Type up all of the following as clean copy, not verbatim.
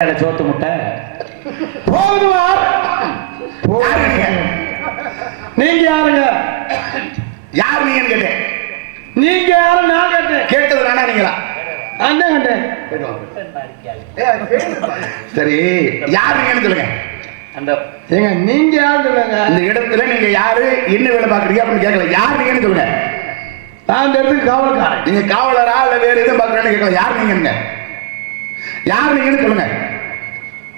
சோத்து முட்டை நீங்க யாருங்க? யார் நீங்கன்னு கேட்டேன். நீங்க யாரு? நான் கேட்டேன். கேட்டது நானா நீங்களா? அண்ணன் கேட்டேன். சரி, யார் நீங்கன்னு சொல்லுங்க. ஏங்க நீங்க யாரு சொல்லுங்க. இந்த இடத்துல நீங்க யாரு, என்ன வேலை பாக்குறீங்க அப்படின்னு கேட்கல. யார் நீங்கன்னு சொல்லுங்க. நான் இந்த இடத்துக்கு காவல்காரன். நீங்க காவலரா இல்ல வேற எதுவும் பாக்குறேன்னு கேட்கல. யார் நீங்கன்னு, யார் நீங்கன்னு சொல்லுங்க.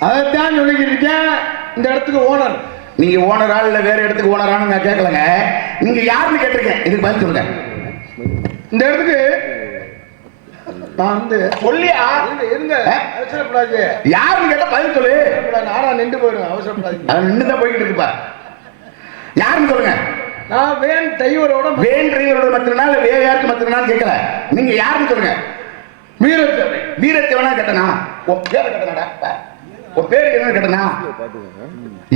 அதைத்தான் சொல்லிக்கிட்டு இந்த இடத்துக்கு ஓனர். நீங்க ஓனரா இல்ல வேற இடத்துக்கு ஓனரான்னு நான் கேட்கலங்க. நீங்க யாருன்னு கேட்டிருக்கேன். இதுக்கு பதில் சொல்லுங்க. இந்த இடத்துக்கு நான் வந்து சொல்லியா இருங்க, அவசரப்படாது. யாருன்னு கேட்டா பதில் சொல்லு. நானா நின்று போயிடுவேன், அவசரப்படாது. அது நின்றுதான் போய்கிட்டு இருக்குப்பா. யாருன்னு சொல்லுங்க. நான் வேன் டிரைவரோட மத்தினா இல்ல வேற யாருக்கு மத்தினா கேட்கல. நீங்க யாருன்னு சொல்லுங்க. வீரத்தேவன். வீரத்தேவனா கேட்டனா? உன் பேரை கேட்டனாடா. உன் பேரு என்ன கேட்டனா?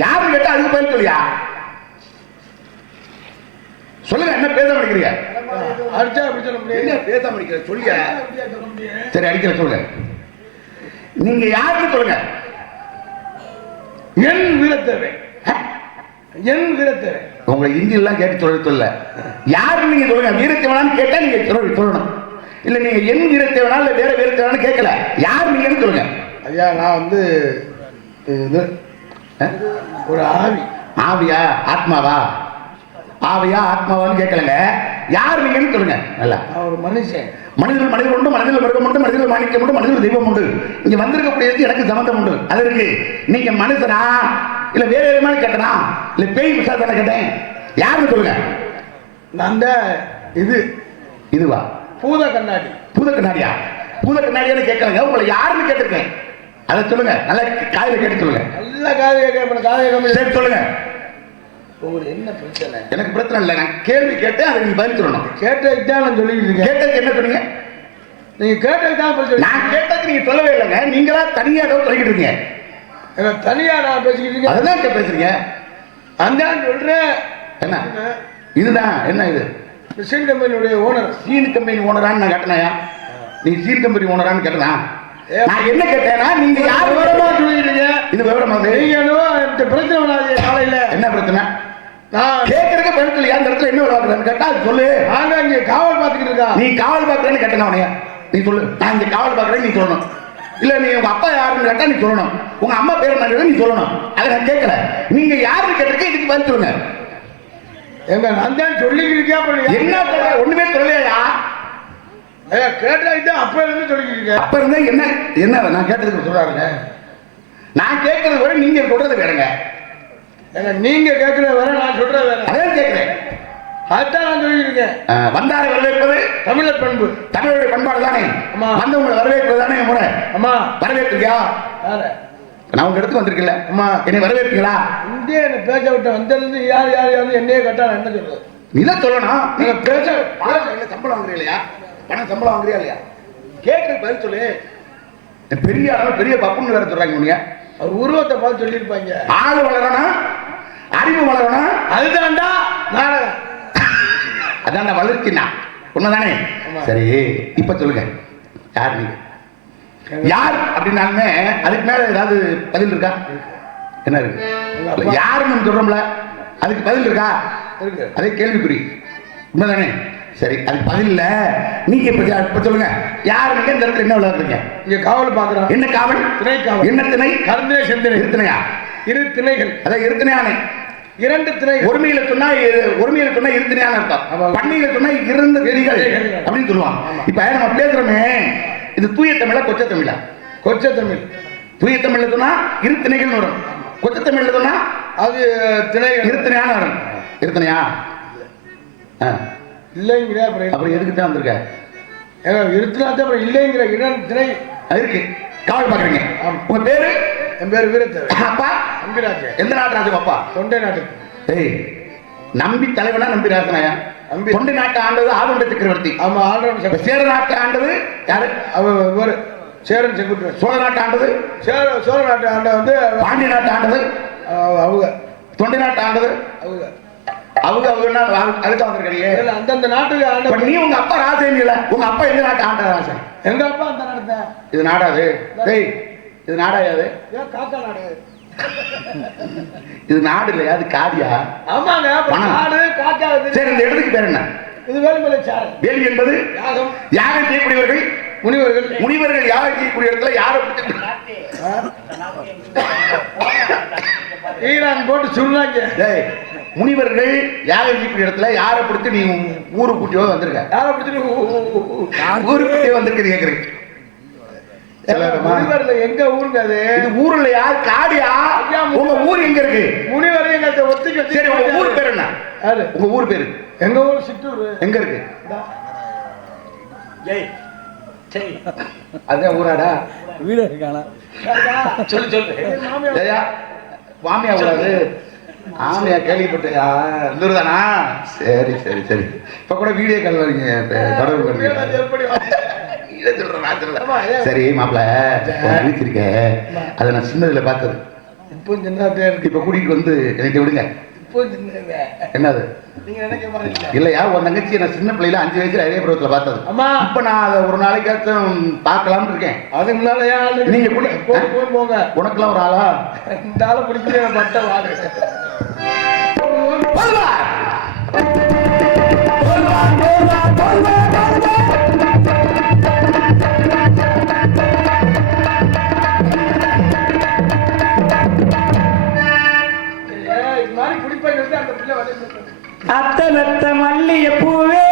யாருன்னு கேட்டா அதுக்கு பதில் சொல்லியா? சொல்லுங்க. என்ன பேச முடிக்கிறீங்க? அடிச்சா அப்படி சொல்ல முடியாது. என்ன பேச முடிக்கிற சொல்லியா? சரி, அடிக்கிற சொல்லுங்க. நீங்க யாருன்னு சொல்லுங்க. என் வீரத்தேவன். என் வீரத்தேவன். உங்களை இந்தி எல்லாம் கேட்டு சொல்ல. யாருன்னு நீங்க சொல்லுங்க. வீரத்தேவனான்னு கேட்டா நீங்க சொல்லணும். இல்ல நீங்க என் வீரத்தேவனா இல்ல வேற வீரத்தேவனான்னு கேட்கல. யார் நீங்கன்னு சொல்லுங்க. ஐயா, நான் வந்து இது ஒரு ஆவி. ஆவியா ஆத்மாவா? ஆவியா ஆத்மாவான்னு கேட்கலங்க. யார் நீங்கன்னு சொல்லுங்க. நல்லா, ஒரு மனுஷன். மனிதர்கள் மனிதர்கள் உண்டு, மனிதர்கள் மிருகம் உண்டு, மனிதர்கள் மாணிக்கம் உண்டு, மனிதர்கள் தெய்வம் உண்டு. இங்க வந்திருக்கக்கூடியது எனக்கு சம்பந்தம் உண்டு. அது இருக்கு. நீங்க மனுஷனா இல்ல வேற எதுமாதிரி கேட்டனா இல்ல பேய் விசாரணை கேட்டேன். யாருன்னு சொல்லுங்க. அந்த இது இதுவா? பூத கண்ணாடி. பூத கண்ணாடியா? பூத கண்ணாடியான்னு கேட்கலங்க. உங்களை யாருன்னு கேட்டிருக்கேன். அதை சொல்லுங்க. நல்லா காதுல கேட்டு சொல்லுங்க. நல்ல காது கேட்க. சரி சொல்லுங்க. உங்களுக்கு என்ன பிரச்சனை? எனக்கு பிரச்சனை இல்லை. நான் கேள்வி கேட்டேன், அதை நீங்க பதில் சொல்லணும். கேட்டதுக்கு தான் நான் சொல்லிட்டு இருக்கேன். கேட்டதுக்கு என்ன சொன்னீங்க? நீங்க கேட்டதுக்கு தான் பிரச்சனை. நான் கேட்டதுக்கு நீங்க சொல்லவே இல்லைங்க. நீங்களா தனியா ஏதோ சொல்லிக்கிட்டு இருக்கீங்க. தனியா நான் பேசிக்கிட்டு இருக்கேன். அதுதான் பேசுறீங்க. அந்த சொல்றேன். என்ன இதுதான்? என்ன இது? சீன் கம்பெனியுடைய ஓனர். சீன் கம்பெனி ஓனரான்னு நான் கேட்டனாயா? நீ சீன் கம்பெனி ஓனரான்னு கேட்டனா? நான் என்ன கேட்டேன்னா நீங்க யார் விவரமா சொல்லிடுறீங்க. இது விவரமா? நீங்க பிரச்சனை வராது. காலையில என்ன பிரச்சனை? நான் கேட்கறதுக்கு பதில் சொல்லி அந்த இடத்துல என்ன விளையாடுறேன்னு கேட்டா அது சொல்லு. நாங்க இங்க காவல் பார்த்துக்கிட்டு இருக்கா. நீ காவல் பார்க்கறேன்னு கேட்டனா உனையா? நீ சொல்லு. நான் இங்க காவல் பார்க்கறேன்னு நீ சொல்லணும். இல்ல நீ உங்க அப்பா யாருன்னு கேட்டா நீ சொல்லணும். உங்க அம்மா பேர் என்ன நீ சொல்லணும். அதை நான் கேட்கல. நீங்க யாருன்னு கேட்டிருக்க, இதுக்கு பதில் சொல்லுங்க. எங்க நான் தான் சொல்லிக்கிட்டு இருக்கேன். என்ன சொல்ற? ஒண்ணுமே சொல்லலையா? கேட்டா அப்ப இருந்து சொல்லிக்கிட்டு இருக்கேன். அப்ப இருந்தா என்ன என்ன நான் கேட்டதுக்கு சொல்றாருங்க. நான் கேட்கறது வரை நீங்க சொல்றது வேறங்க. நீங்க கேட்கறது வேற, நான் சொல்றது வேற. அதே கேட்கிறேன். அதான் நான் சொல்லிட்டு இருக்கேன். வந்தாரை வரவேற்பது தமிழர் பண்பு. தமிழருடைய பண்பாடு தானே. வந்தவங்களை வரவேற்பது தானே முறை. அம்மா வரவேற்பியா? நான் உங்க இடத்துக்கு வந்திருக்கல. அம்மா என்னை வரவேற்பீங்களா? இந்திய என்ன பேச விட்ட வந்திருந்து யார் யார் யாரும் என்னையே கேட்டா என்ன சொல்றது? நீதான் சொல்லணும். நீங்க பேச என்ன சம்பளம் வாங்குறீங்க இல்லையா? பணம் சம்பளம் வாங்குறியா இல்லையா? கேட்கறது பதில் சொல்லு. பெரிய அளவு பெரிய பப்புன்னு வேற சொல்றாங்க. நீங்க அவர் உருவத்தை பார்த்து சொல்லியிருப்பாங்க. ஆளு வளரணும், அறிவு வளரணும். அதுதான்டா நாடகம். அதான் வளர்ச்சினா உண்மைதானே? சரி, இப்ப சொல்லுங்க. யார் நீங்க? யார் அப்படின்னாலுமே அதுக்கு மேல ஏதாவது பதில் இருக்கா? என்ன இருக்கு? யாருன்னு சொல்றோம்ல, அதுக்கு பதில் இருக்கா? அதே கேள்விக்குறி. உண்மைதானே? சரி, அதுக்கு பதில் இல்ல. நீங்க இப்ப சொல்லுங்க. யாரு நீங்க? இந்த இடத்துல என்ன விளையாடுறீங்க? இங்க காவல் பாக்குறோம். என்ன காவல்? திணை காவல். என்ன திணை? கருந்தினை செந்தினை. இருத்தினையா? இரு திணைகள். அதான் இருத்தினையானே. இரண்டு திணை. ஒருமையில சொன்னா இருத்தினையான அர்த்தம். பன்மையில சொன்னா இருந்த திணைகள் அப்படின்னு சொல்லுவாங்க. இப்ப நம்ம பேசுறோமே, இது தூய தமிழா கொச்ச தமிழா? கொச்ச தமிழ். தூய தமிழ்ல சொன்னா இரு திணைகள் வரும். கொச்ச தமிழ்ல சொன்னா அது திணைகள். இருத்தினையான வரும். இருத்தினையா? இல்லைங்கிற அப்புறம் எதுக்கு தான் வந்திருக்க? இருத்தினாத்தான் அப்புறம் இல்லைங்கிற இடம் திணை இருக்கு. காவல் பாக்குறீங்க. உங்க பேரு? என் பேரு வீரத்தேவன். அப்பா? நம்பிராஜ. எந்த நாட்டு ராஜா? அப்பா தொண்டை நாட்டுக்கு. ஏய், நம்பி தலைவனா நம்பிராஜனாயா? தொண்டை நாட்டை ஆண்டது ஆதண்ட சக்கரவர்த்தி. ஆமா, ஆண்டவன். சேர நாட்டை ஆண்டது யாரு? அவர் சேரன் செங்குட்டுவன். சோழ நாட்டை ஆண்டது சோழ நாட்டை ஆண்ட வந்து பாண்டிய நாட்டை ஆண்டது அவங்க. தொண்டை நாட்டை ஆண்டது அவங்க. அவங்க அதுக்கு வந்திருக்கீங்க. அந்தந்த நாட்டுக்கு ஆண்ட. நீ உங்க அப்பா ராஜன் இல்ல, உங்க அப்பா எந்த நாட்டை ஆண்ட ராஜன்? எங்க அப்பா அந்த நாட்டை. இது நாடாது. இது நாடாயாது? ஏன் காக்கா நாடு? இது நாடு இல்லையா, அது காடியா? ஆமாங்க, நாடு காக்கா. சரி, இந்த இடத்துக்கு பேர் என்ன? இது வேலுமலை சார். வேலி என்பது யாகம். யாகம் செய்யக்கூடியவர்கள் முனிவர்கள். முனிவர்கள் யாகம் செய்யக்கூடிய இடத்துல யாரை ஈரான் போட்டு சொல்றாங்க. முனிவர்கள் யாகம் செய்யக்கூடிய இடத்துல யாரை பிடிச்சி நீ ஊரு கூட்டியோ வந்திருக்க? யாரை பிடிச்சி ஊரு கூட்டியோ வந்திருக்க கேக்குறீங்க? முனிவர்ல எங்க ஊருங்க அது? இது ஊர்ல யார் காடியா? உங்க ஊர் எங்க இருக்கு? முனிவர் எங்க ஒத்திக்க. சரி, உங்க ஊர் பேர் என்ன? உங்க ஊர் பேரு? எங்க ஊர் சித்தூர். எங்க இருக்கு? அதான் ஊராடா? வீடு இருக்கானா? சொல்லு சொல்லு. மாமியா கூடாது. ஆமையா கேள்விப்பட்டியா? இருந்துருதானா? சரி சரி சரி. இப்ப கூட வீடியோ கால் வரீங்க, தொடர்பு பண்ணுங்க. சரி மாப்பிள்ள, நினைச்சிருக்க அதை நான் சின்னதுல பார்த்தது. இப்போ சின்னதா இருக்கு. இப்ப கூட்டிட்டு வந்து எனக்கு விடுங்க. இப்போ சின்னதா என்னது நீங்க நினைக்க மாட்டீங்க இல்லையா? உன் தங்கச்சி நான் சின்ன பிள்ளைல 5 வயசுல அதே பருவத்துல பார்த்தது. ஆமா. இப்ப நான் அதை ஒரு நாளைக்காச்சும் பார்க்கலாம்னு இருக்கேன். அதுக்கு முன்னால நீங்க போங்க. உனக்குலாம் ஒரு ஆளா? இந்த ஆளை பிடிக்கவே பட்ட வாங்க. அத்தலத்த மல்லிய பூவே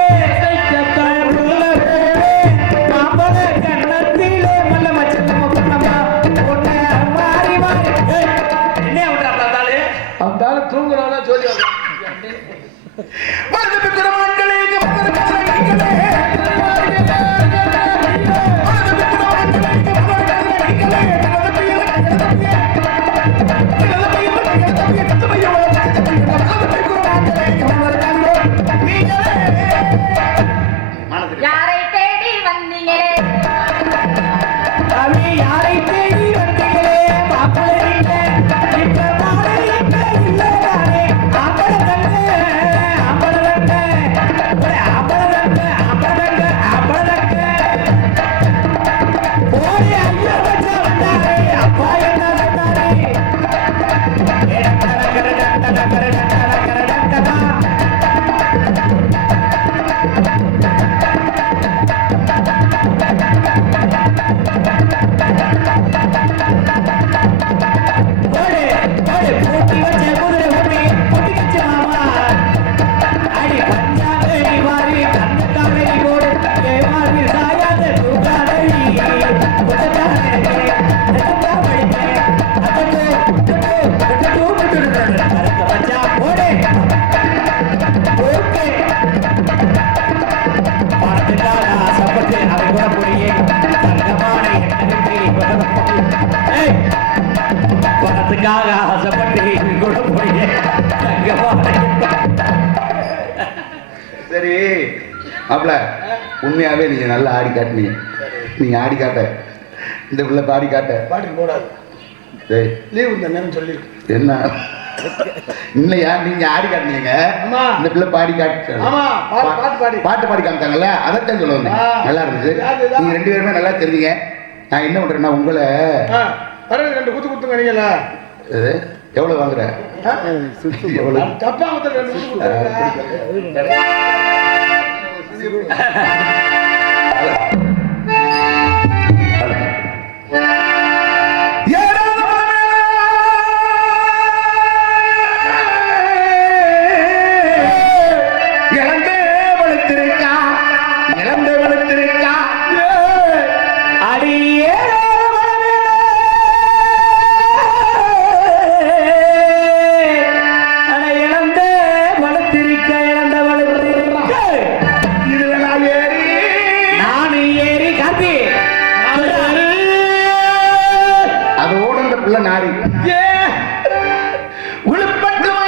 மாம்பழ கண்ணத்திலே மல்ல மச்சமா மாறி மாறி என்ன விட்டாலே அந்த ஆளு தூங்குறானா சொல்லி யாரை தேடி வந்தீங்களே அவி யாரை தேடி வந்தீங்களே மாப்பிள்ளை இப்ப மாலை இப்ப இல்லதானே அம்பளதங்க அம்பளதங்க அம்பளதங்க அம்பளதங்க அம்பளதங்க போய் ஐயா வச்சா வந்தாரே அப்பா என்ன சொன்னாரே சரி மாப்பிள்ள, உண்மையாவே நீங்க நல்லா ஆடி காட்டினீங்க. நீங்க ஆடி காட்ட இந்த பிள்ளை பாடி காட்ட பாட்டுக்கு போடாது. லீவ் இந்த நேரம் சொல்லி என்ன இல்லையா? நீங்க ஆடி காட்டினீங்க, இந்த பிள்ளை பாடி காட்டு. பாட்டு பாடி காமிச்சாங்கல்ல, அதைத்தான் சொல்ல வந்தேன். நல்லா இருந்துச்சு. நீங்க 2 பேருமே நல்லா தெரிஞ்சீங்க. நான் என்ன பண்றேன்னா உங்களை 2 குத்து குத்துங்க. நீங்களா எவ்வளவு வாங்குற? எவ்வளவு தப்பா 2 குத்து நாரி உளுப்பட்டுமா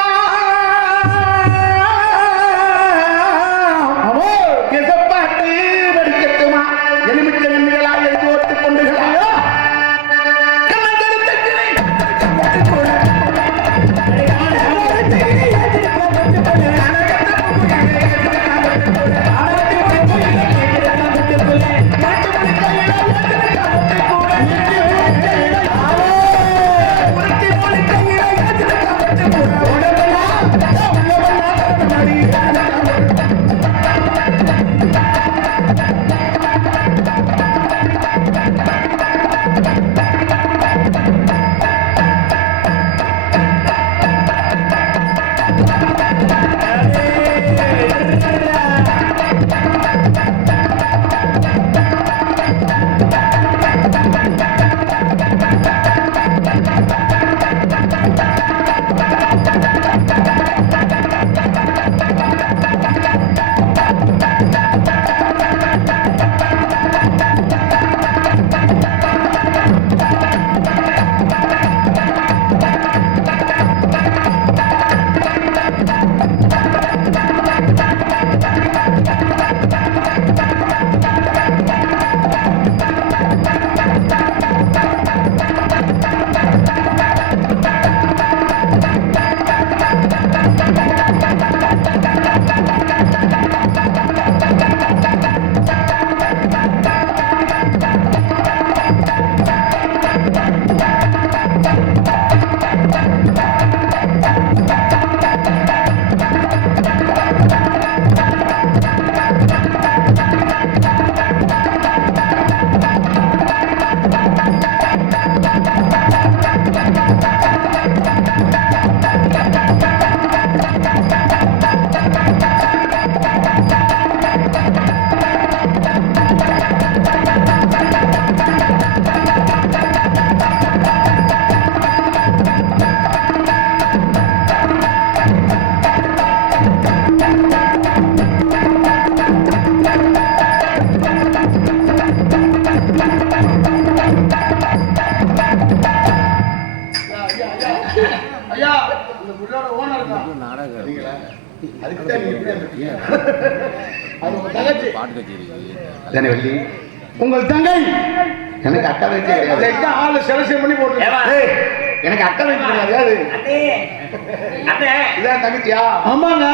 பாட்டு படிக்கட்டுமா? எலுமிச்சை நன்மைகளாக எழுதி ஓட்டுக் கொண்டுகளாயோ தானே வள்ளி, உங்கள் தங்கை எனக்கு அக்கா தங்கச்சி கிடையாது. ஆளு செலக்ஷன் பண்ணி போட்டு ஏய், எனக்கு அக்கா தங்கச்சி கிடையாது. இதான் தங்கச்சியா? ஆமாங்க,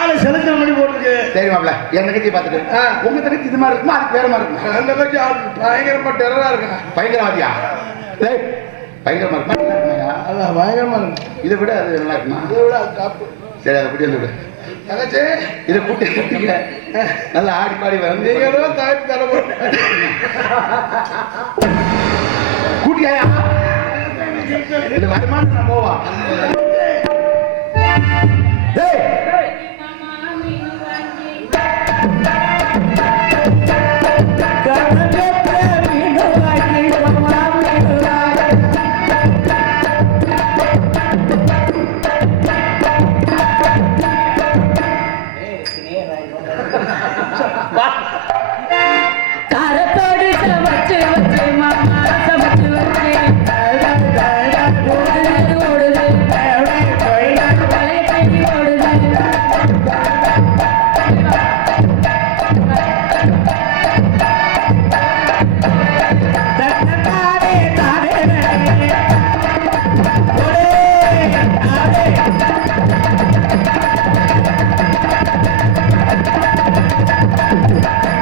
ஆளு செலக்ஷன் பண்ணி போட்டுருக்கு. சரி மாப்பிள்ள, என் தங்கச்சியை பார்த்துட்டு உங்க தங்கச்சி இது மாதிரி இருக்குமா அதுக்கு வேற மாதிரி இருக்குமா? அந்த தங்கச்சி பயங்கரமா டெரரா இருக்கா. பயங்கரவாதியா? ஏய், பயங்கரமா இருக்குமா? நல்லா இருக்குமாயா? அதான் பயங்கரமா இருக்கு. இதை விட அது நல்லா இருக்குமா? இதை விட அது டாப்பு. சரி, அதை கூட்டி வந்து விடு. தங்கச்சி இதை கூட்டி கூட்டிங்க நல்லா ஆடி பாடி வந்து நீங்க தாய்ப்பு தர கூட்டியாயா? இது வருமானம் நான் போவா. ஏய், காரத்தோடு சமைச்சு வச்சு மாமா சமைச்சு வச்சு ஓடுது வளைய கட்டி ஓடுது.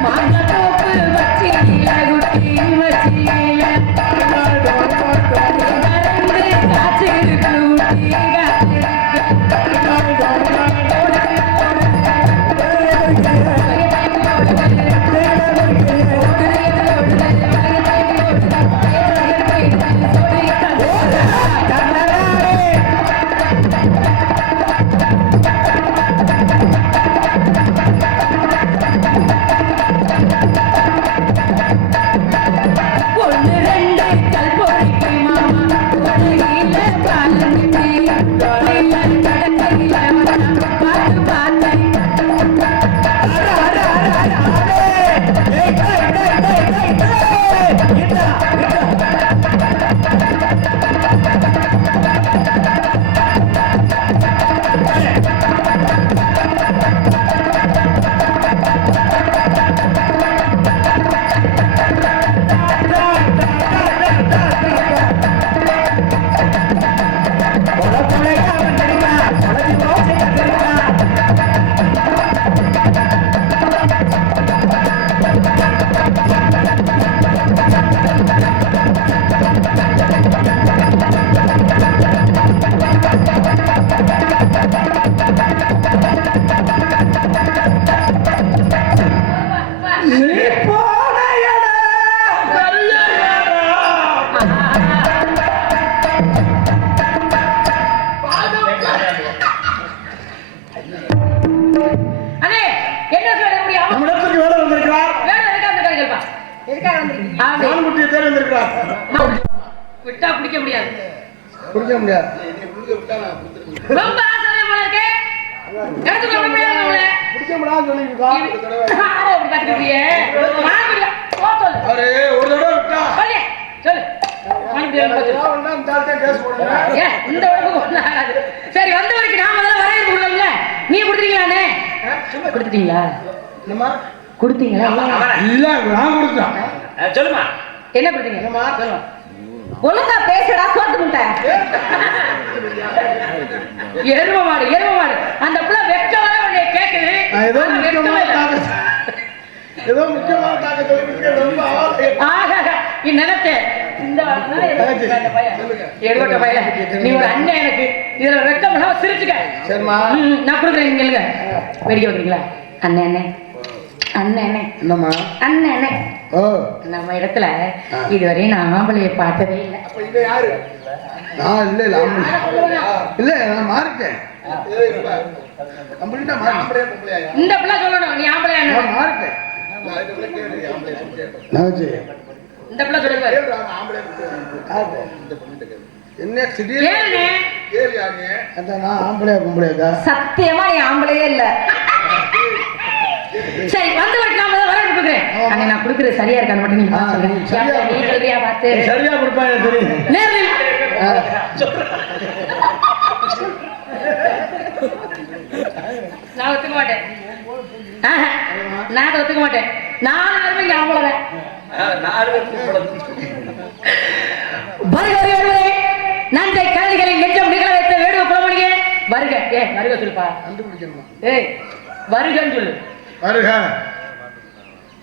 மாங்கத்தோப்பு வச்சியில குட்டி வச்சியில கறந்து காய்ச்சிருக்கு ஊட்டி ஒன்று ரெண்டு கல் பொறிக்கு மாமா உடையில பாலங்கிட்டி கடற்கையில பார்த்து பார்த்து அண்ணே என்ன சொல்ல முடியும்? நம்ம இடத்துக்கு வேலை வந்திருக்கிறார். வேற எதுக்காக கேள்ப்பா? எதுக்காக வந்திருக்கீங்க? நான் குட்டியை தேடி வந்திருக்கிறார். விட்டா பிடிக்க முடியாது. குடிக்க முடியாது. ரொம்ப ஆசை போல இருக்கு. எடுத்துக்க முடியாது உங்களை. குடிக்க முடியாதுன்னு சொல்லியிருக்கான். ஆரோ அப்படி காத்துக்கிறியே. மாப்பிள்ளை போ சொல்லு. அவரு ஒரு தடவை விட்டா சொல்லு. சொல்லு. மாப்பிள்ளை சொல்லு. ஒண்ணா இந்த ஆள்கிட்ட கேஸ் போடுங்க. ஏ இந்த உடம்புக்கு ஒண்ணு ஆகாது. சரி வந்தவருக்கு நாம தான் வரவேற்பு கொடுக்கல. நீ கொடுத்துட்டீங்களாண்ணே? கொடுத்துட்டீங்களா? என்னம்மா? கொடுத்தீங்களா? இல்ல நான் கொடுத்தேன். சொல்லுமா. என்ன கொடுத்தீங்க? சொல்லுங்க. ஒழுங்கா பேசுடா சோத்து முட்டை. எரும மாடு எரும மாடு. அந்த புள்ள வெக்க வர உன்னை கேக்குது. நான் ஏதோ ஆனா முக்கியமான வெக்கமே இல்ல. ஏதோ முக்கியமான தாக்க சொல்லிட்டு ரொம்ப ஆகா நீ நினைச்சேன் இந்த எடுவட்ட பையல நீ ஒரு அண்ணன் எனக்கு இதுல வெக்கம் இல்லாம சிரிச்சுக்க. சரிம்மா. நான் கொடுக்குறேன் நீங்க எழுங்க. வேடிக்கை வைக்கிறீங்களா? அண்ணன் அண்ணன் அண்ணன் அண்ணன் என்னம்மா? அண்ணன் அண்ணன் ஓ நம்ம இடத்துல இதுவரையும் நான் ஆம்பளைய பார்த்ததே இல்லை. அப்ப இது யாரு? நான் இல்ல இல்ல இல்ல நான் மாறிட்டேன். இந்த பிள்ளை சொல்லணும் நீ ஆம்பளையா நான் மாறிட்டேன். இந்த பிள்ளை சொல்லுவாரு என்ன திடீர்னு ஏன்னு அதான் நான் ஆம்பளையா பொம்பளையா? சத்தியமா நீ ஆம்பளையே இல்ல. சரி வந்து நாம தான் வர கொடுக்குறேன். அங்க நான் கொடுக்குறது சரியா இருக்கான்னு மட்டும் நீங்க பார்த்து சொல்லுங்க. நீ சொல்றியா பார்த்து சரியா கொடுப்பா எனக்கு தெரியும். நேரில் 4 பேருமே இங்க ஆம்பளை. வருக வருக நஞ்சை கழுதிகளை நெஞ்சம் நிகழ வைத்த வேடுவ குலமணியே வருக. வருக சொல்லுப்பா. கண்டுபிடிக்கணுமா? வருகன்னு சொல்லு. வருக.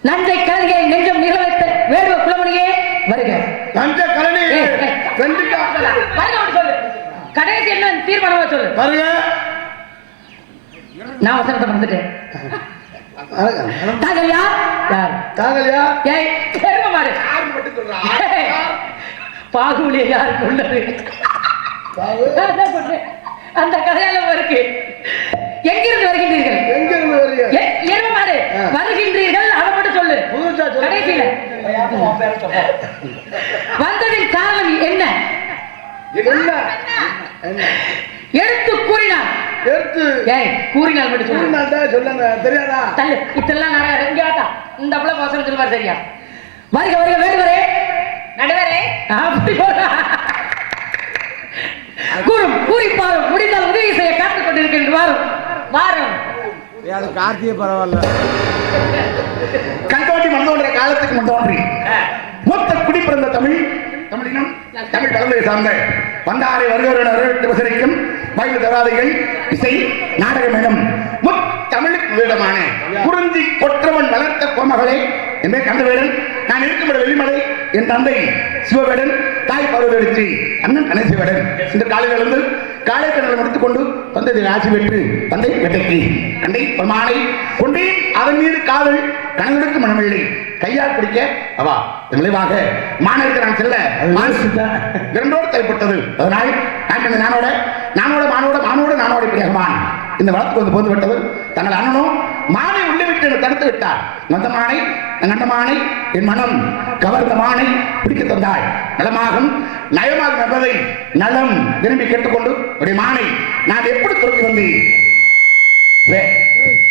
நஞ்சை கழுதிகளை நெஞ்சம் நிகழ வைத்த வேடுவ குலமணியே வருக. நஞ்ச கழனி வெண்டிக்கா. வருக சொல்லு. கடைசி என்ன தீர்மானமா சொல்லு. வருக. நான் வசனத்தை வந்துட்டேன். தாங்கள் யார்? யார் தாங்கள் யார்? பெருமை மாடு பாகுலிய யார் கொண்டது? அந்த கதையால இருக்கு. எங்கிருந்து வருகின்றீர்கள்? எங்கிருந்து வருகிறீர்கள்? எருமை மாடு வருகின்றீர்கள் அதை மட்டும் சொல்லு. கடைசியில வந்ததின் காரணம் என்ன? எடுத்து கூறினார். கூறினால் மட்டும் சொல்லுங்க. தெரியாதா? தள்ளு. இதெல்லாம் நிறைய எங்கேயாட்டா இந்த அப்பள வாசல் சொல்லுவார். சரியா? வருக வருக வேண்டுவரே நடுவரே அப்படி கூறும் கூறிப்பாரும் முடிந்தால் உதவி செய்ய காத்துக் கொண்டிருக்கின்ற வாரும் வாரும். கார்த்திகை பரவாயில்ல. கண்தோண்டி மண்தோன்ற காலத்துக்கு முன்தோன்றி மொத்த குடி பிறந்த தமிழினம் தமிழ் கலந்தை சார்ந்த வந்தாரை வருகிறவர்கள் வரவேற்று விசரிக்கும் வயது தராதைகள் இசை நாடகம் எனும் முத்தமிழுக்கு முதலிடமான குறிஞ்சி கொற்றவன் வளர்த்த கோமகளே என்பதை கந்தவேடன். நான் இருக்கும் வெள்ளிமலை என் தந்தை சிவவேடன், தாய் பார்வதி, அண்ணன் கணேசவேடன். இந்த காலையில் இருந்து காலை கடலை முடித்துக் கொண்டு தந்தை ஆட்சி பெற்று தந்தை வெட்டக்கி கண்டை பெருமானை கொண்டே அதன் மீது காதல் கணவனுக்கு மனமில்லை கையால் பிடிக்க அவா விளைவாக மாணவருக்கு நான் செல்ல இரண்டோடு தைப்பட்டது. அதனால் நானோட பிரியமான் இந்த வளர்த்து வந்து போந்து விட்டது. தங்கள் அண்ணனும் மானை உள்ளே விட்டு தடுத்து விட்டார். கண்ட மானை என் மனம் கவர்ந்த மானை பிடிக்க தந்தாள். நலமாகும் நயமாகும் என்பதை நலம் விரும்பி கேட்டுக்கொண்டு உடைய மானை நான் எப்படி துறக்கி வந்தேன்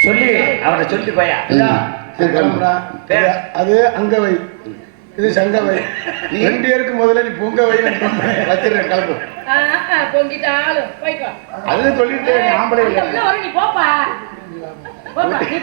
சொல்லி அவரை சொல்லி போயா. அது அங்கவை, இது சங்கவை. நீ 2 பேருக்கு முதல்ல நீ பொங்கவை வச்சிருக்க கலப்பு பொங்கிட்டாலும் அது சொல்லிட்டு ஆம்பளை நீ போப்பா